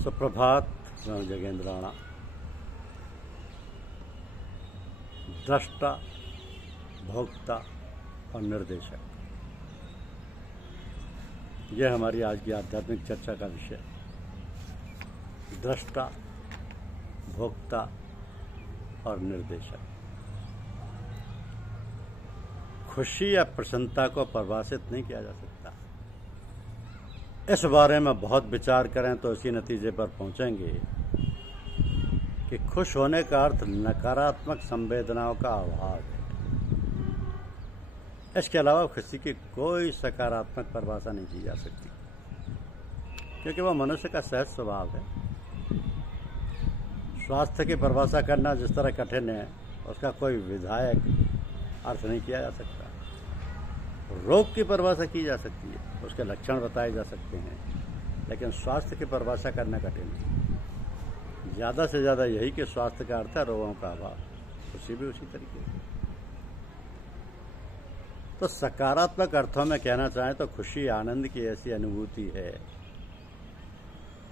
सुप्रभात। मैं जगेंद्र राणा, दृष्टा, भोक्ता और निर्देशक। यह हमारी आज की आध्यात्मिक चर्चा का विषय। दृष्टा, भोक्ता और निर्देशक। खुशी या प्रसन्नता को परिभाषित नहीं किया जा सकता। इस बारे में बहुत विचार करें तो इसी नतीजे पर पहुंचेंगे कि खुश होने का अर्थ नकारात्मक संवेदनाओं का अभाव है। इसके अलावा खुशी की कोई सकारात्मक परिभाषा नहीं की जा सकती, क्योंकि वह मनुष्य का सहज स्वभाव है। स्वास्थ्य की परिभाषा करना जिस तरह कठिन है, उसका कोई विधायक अर्थ नहीं किया जा सकता। रोग की परिभाषा की जा सकती है, उसके लक्षण बताए जा सकते हैं, लेकिन स्वास्थ्य की परिभाषा करना कठिन है। ज़्यादा से ज़्यादा यही कि स्वास्थ्य का अर्थ है रोगों का अभाव। खुशी भी उसी तरीके से। तो सकारात्मक अर्थों में कहना चाहें तो खुशी आनंद की ऐसी अनुभूति है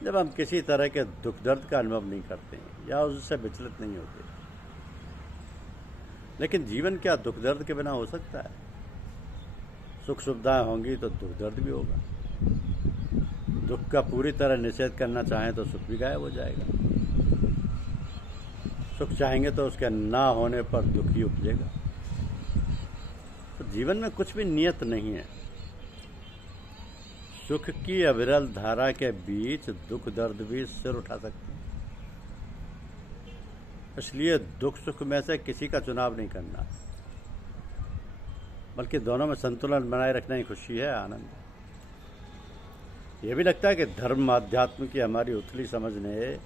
जब हम किसी तरह के दुख दर्द का अनुभव नहीं करते हैं या उससे विचलित नहीं होते। लेकिन जीवन क्या दुख दर्द के बिना हो सकता है? सुख सुविधाएं होंगी तो दुख दर्द भी होगा। दुख का पूरी तरह निषेध करना चाहें तो सुख भी गायब हो जाएगा। सुख चाहेंगे तो उसके ना होने पर दुख ही उपजेगा। तो जीवन में कुछ भी नियत नहीं है। सुख की अविरल धारा के बीच दुख दर्द भी सिर उठा सकते हैं। इसलिए दुख सुख में से किसी का चुनाव नहीं करना, बल्कि दोनों में संतुलन बनाए रखना ही खुशी है, आनंद है। यह भी लगता है कि धर्म अध्यात्म की हमारी उथली समझ ने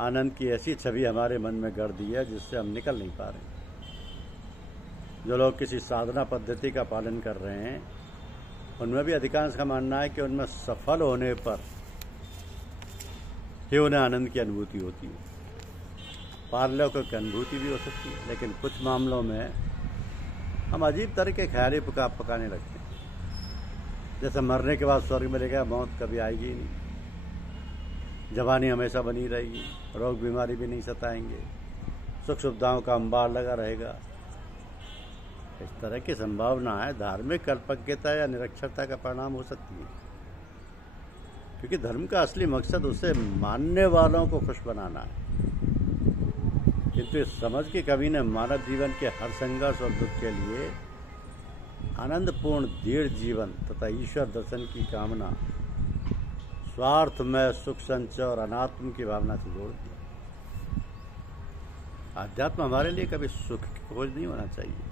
आनंद की ऐसी छवि हमारे मन में गढ़ दी है जिससे हम निकल नहीं पा रहे। जो लोग किसी साधना पद्धति का पालन कर रहे हैं, उनमें भी अधिकांश का मानना है कि उनमें सफल होने पर ही उन्हें आनंद की अनुभूति होती है। पारलौकिक की अनुभूति भी हो सकती है, लेकिन कुछ मामलों में हम अजीब तरह के ख्याली पकाने लगते हैं, जैसे मरने के बाद स्वर्ग मिलेगा, मौत कभी आएगी ही नहीं, जवानी हमेशा बनी रहेगी, रोग बीमारी भी नहीं सताएंगे, सुख सुविधाओं का अंबार लगा रहेगा। इस तरह की संभावना है धार्मिक अल्पज्ञता या निरक्षरता का परिणाम हो सकती है, क्योंकि धर्म का असली मकसद उसे मानने वालों को खुश बनाना है। किंतु इस समझ की कमी ने मानव जीवन के हर संघर्ष और दुख के लिए आनंदपूर्ण दृढ़ जीवन तथा ईश्वर दर्शन की कामना, स्वार्थ में सुख संचय और अनात्म की भावना से जोड़ दिया। आध्यात्म हमारे लिए कभी सुख की खोज नहीं होना चाहिए।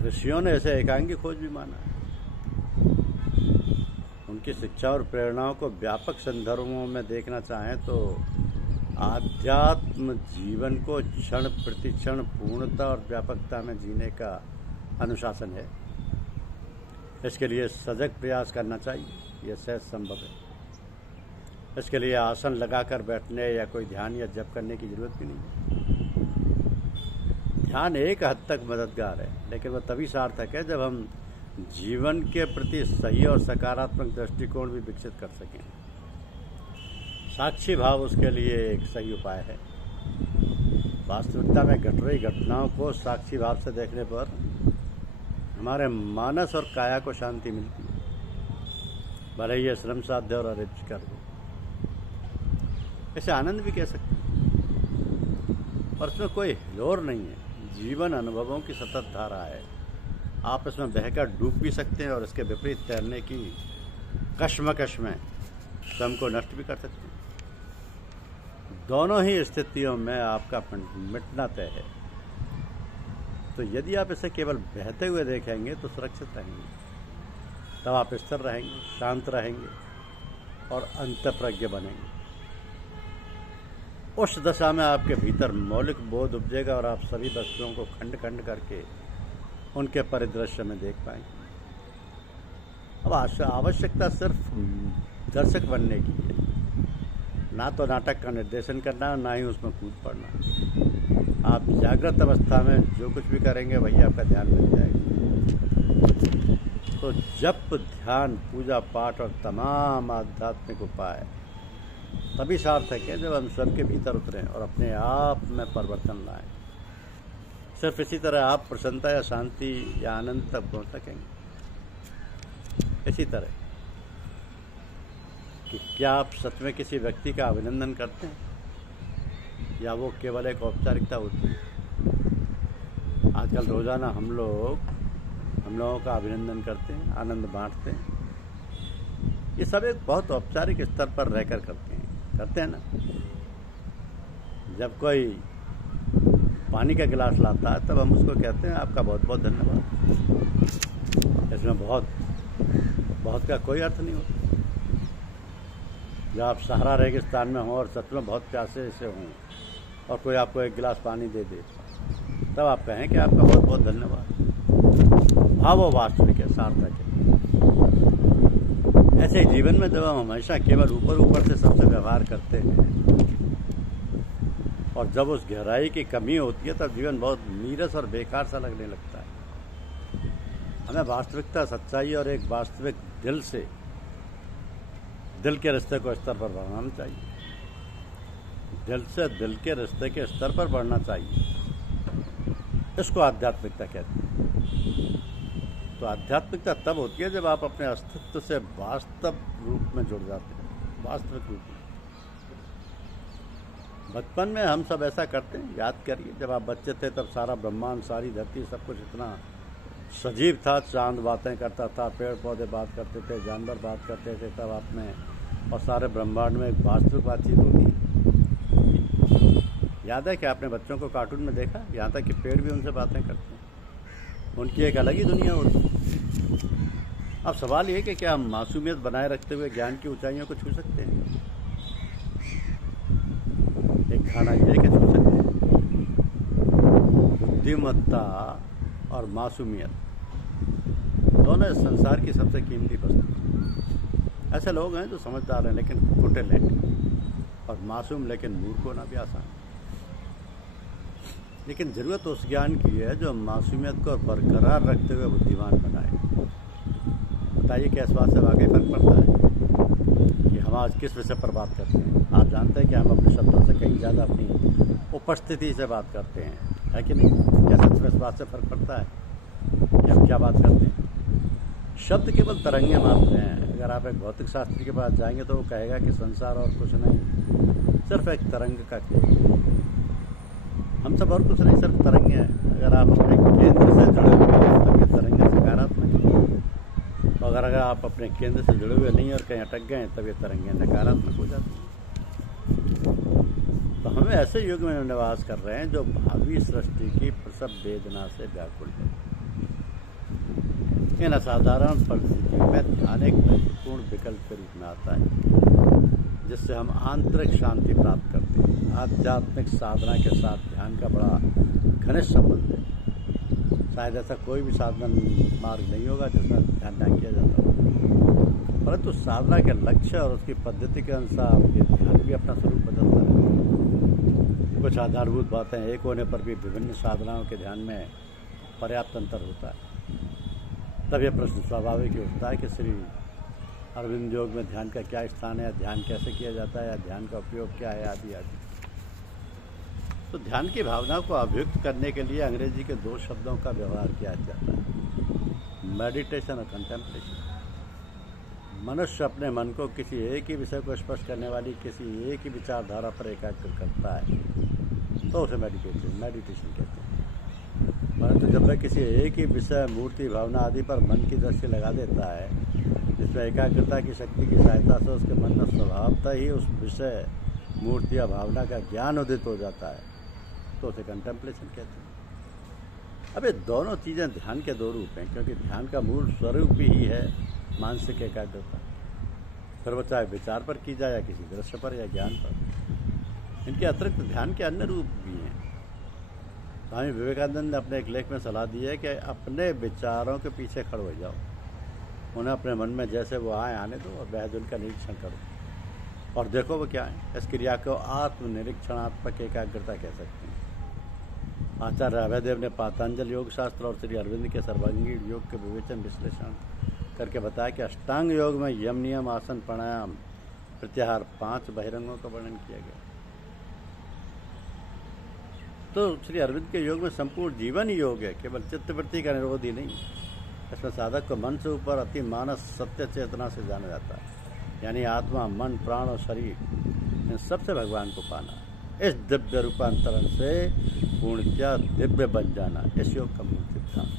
ऋषियों ने इसे एकांगी खोज भी माना है। उनकी शिक्षा और प्रेरणाओं को व्यापक संदर्भों में देखना चाहें तो आध्यात्म जीवन को क्षण प्रतिक्षण पूर्णता और व्यापकता में जीने का अनुशासन है। इसके लिए सजग प्रयास करना चाहिए। यह सहज संभव है। इसके लिए आसन लगाकर बैठने या कोई ध्यान या जप करने की जरूरत भी नहीं है। ध्यान एक हद तक मददगार है, लेकिन वह तभी सार्थक है जब हम जीवन के प्रति सही और सकारात्मक दृष्टिकोण भी विकसित कर सकें। साक्षी भाव उसके लिए एक सही उपाय है। वास्तविकता में घट रही घटनाओं को साक्षी भाव से देखने पर हमारे मानस और काया को शांति मिलती है, भले ही श्रम साध्य और अरुचिकर हो। इसे आनंद भी कह सकते हैं, और इसमें कोई हिलोर नहीं है। जीवन अनुभवों की सतत धारा है। आप इसमें बहकर डूब भी सकते हैं और इसके विपरीत तैरने की कश्मकश में स्वयं को नष्ट भी कर सकते हैं। दोनों ही स्थितियों में आपका मिटना तय है। तो यदि आप इसे केवल बहते हुए देखेंगे तो सुरक्षित रहेंगे, तब आप स्थिर रहेंगे, शांत रहेंगे और अंतःप्रज्ञ बनेंगे। उस दशा में आपके भीतर मौलिक बोध उपजेगा और आप सभी वस्तुओं को खंड खंड करके उनके परिदृश्य में देख पाएंगे। अब आवश्यकता सिर्फ दर्शक बनने की है, ना तो नाटक का निर्देशन करना, ना ही उसमें कूद पड़ना। आप जागृत अवस्था में जो कुछ भी करेंगे वही आपका ध्यान बन जाएगा। तो जप, ध्यान, पूजा पाठ और तमाम आध्यात्मिक उपाय तभी सार्थक है जब हम स्वयं के भीतर उतरें और अपने आप में परिवर्तन लाएं। सिर्फ इसी तरह आप प्रसन्नता या शांति या आनंद तक पहुंच सकेंगे। इसी तरह कि क्या आप सच में किसी व्यक्ति का अभिनंदन करते हैं या वो केवल एक औपचारिकता होती है? आजकल रोज़ाना हम लोगों का अभिनंदन करते हैं, आनंद बांटते हैं। ये सब एक बहुत औपचारिक स्तर पर रहकर करते हैं ना। जब कोई पानी का गिलास लाता है तब हम उसको कहते हैं आपका बहुत बहुत धन्यवाद। इसमें बहुत का कोई अर्थ नहीं होता। जब आप सहारा रेगिस्तान में हों और सच में बहुत प्यासे से हों और कोई आपको एक गिलास पानी दे दे तब आप कहें कि आपका बहुत बहुत धन्यवाद। हाँ, वो वास्तविक है, सार्थक है। ऐसे जीवन में जब हम हमेशा केवल ऊपर से सबसे व्यवहार करते हैं और जब उस गहराई की कमी होती है तब जीवन बहुत नीरस और बेकार सा लगने लगता है। हमें वास्तविकता, सच्चाई और एक वास्तविक दिल के रिश्ते को स्तर पर बढ़ाना चाहिए। दिल से दिल के रिश्ते के स्तर पर बढ़ना चाहिए। इसको आध्यात्मिकता कहते हैं। तो आध्यात्मिकता तब होती है जब आप अपने अस्तित्व से वास्तव रूप में जुड़ जाते हैं, वास्तविक रूप में। बचपन में हम सब ऐसा करते हैं। याद करिए, जब आप बच्चे थे तब सारा ब्रह्मांड, सारी धरती, सब कुछ इतना सजीव था। चांद बातें करता था, पेड़ पौधे बात करते थे, जानवर बात करते थे। तब आपने और सारे ब्रह्मांड में एक वास्तविक बातचीत होती। याद है कि आपने बच्चों को कार्टून में देखा, यहाँ तक कि पेड़ भी उनसे बातें करते हैं। उनकी एक अलग ही दुनिया होती है। अब सवाल ये कि क्या हम मासूमियत बनाए रखते हुए ज्ञान की ऊंचाइयों को छू सकते हैं? एक खाना ये कि छू सकते हैं। बुद्धिमत्ता और मासूमियत दोनों इस संसार की सबसे कीमती वस्तु। ऐसे लोग हैं जो समझदार हैं लेकिन कुटिल हैं, और मासूम लेकिन मूर्ख होना भी आसान है। लेकिन जरूरत उस ज्ञान की है जो मासूमियत को बरकरार रखते हुए बुद्धिमान बनाए। बताइए क्या इस बात से वाकई फर्क पड़ता है कि हम आज किस विषय पर बात करते हैं? आप जानते हैं कि हम अपने शब्दों से कहीं ज़्यादा अपनी उपस्थिति से बात करते हैं, है कि नहीं? क्या सच में इस बात से फर्क पड़ता है कि हम क्या बात करते हैं? शब्द केवल तरंगे मारते हैं। अगर आप एक भौतिक शास्त्री के पास जाएंगे तो वो कहेगा कि संसार और कुछ नहीं, सिर्फ एक तरंग का खेल। हम सब और कुछ नहीं, सिर्फ तरंगे हैं। अगर आप अपने केंद्र से जुड़े हुए हैं तब ये तरंगे सकारात्मक हैं, और अगर आप अपने केंद्र से जुड़े हुए नहीं और कहीं अटक गए तब ये तरंगे नकारात्मक हो जाती हैं। तो हमें ऐसे युग में निवास कर रहे हैं जो भावी सृष्टि की प्रसव वेदना से व्याकुल है। इन असाधारण परिस्थितियों में ध्यान एक महत्वपूर्ण विकल्प के रूप में आता है, जिससे हम आंतरिक शांति प्राप्त करते हैं। आध्यात्मिक साधना के साथ ध्यान का बड़ा घनिष्ठ संबंध है। शायद ऐसा कोई भी साधन मार्ग नहीं होगा जिसमें ध्यान न किया जाता हो, परंतु साधना के लक्ष्य और उसकी पद्धति के अनुसार ये ध्यान भी अपना स्वरूप बदलता है। कुछ आधारभूत बातें एक होने पर भी विभिन्न साधनाओं के ध्यान में पर्याप्त अंतर होता है। तब यह प्रश्न स्वाभाविक ही उठता है कि श्री अरविंद योग में ध्यान का क्या स्थान है, ध्यान कैसे किया जाता है, या ध्यान का उपयोग क्या है, आदि आदि। तो ध्यान की भावना को अभिव्यक्त करने के लिए अंग्रेजी के 2 शब्दों का व्यवहार किया जाता है, मेडिटेशन और कंटेम्पलेशन। मनुष्य अपने मन को किसी एक ही विषय को स्पर्श करने वाली किसी एक ही विचारधारा पर एकाग्र करता है तो उसे मेडिटेशन कहते हैं। परंतु जब वह किसी एक ही विषय, मूर्ति, भावना आदि पर मन की दृष्टि लगा देता है, जिसमें एकाग्रता की शक्ति की सहायता से उसके मन में स्वभावतः ही उस विषय, मूर्ति या भावना का ज्ञान उदित हो जाता है, तो उसे कंटेम्पलेशन कहते हैं। अब ये दोनों चीज़ें ध्यान के 2 रूप हैं, क्योंकि ध्यान का मूल स्वरूप ही है मानसिक एकाग्रता। फिर वो चाहे विचार पर की जाए या किसी दृश्य पर या ज्ञान पर। इनके अतिरिक्त ध्यान के अन्य रूप भी हैं। स्वामी विवेकानंद ने अपने एक लेख में सलाह दी है कि अपने विचारों के पीछे खड़े हो जाओ, उन्हें अपने मन में जैसे वो आने दो और वह उनका निरीक्षण करो और देखो वो क्या है। इस क्रिया को आत्मनिरीक्षणात्मक एकाग्रता कह सकते हैं। आचार्य अभयदेव ने पातंजल योग शास्त्र और श्री अरविंद के सर्वांगीण योग के विवेचन विश्लेषण करके बताया कि अष्टांग योग में यम, नियम, आसन, प्राणायाम प्रत्याहार 5 बहिरंगों का वर्णन किया गया। तो श्री अरविंद के योग में संपूर्ण जीवन ही योग है, केवल चित्तवृत्ति का निरोध ही नहीं। इसमें साधक को मन से ऊपर अति मानस सत्य चेतना से जाना जाता है, यानी आत्मा, मन, प्राण और शरीर, इन सबसे भगवान को पाना। इस दिव्य रूपांतरण से पूर्णतया दिव्य बन जाना, इस योग का मूल सिद्धांत।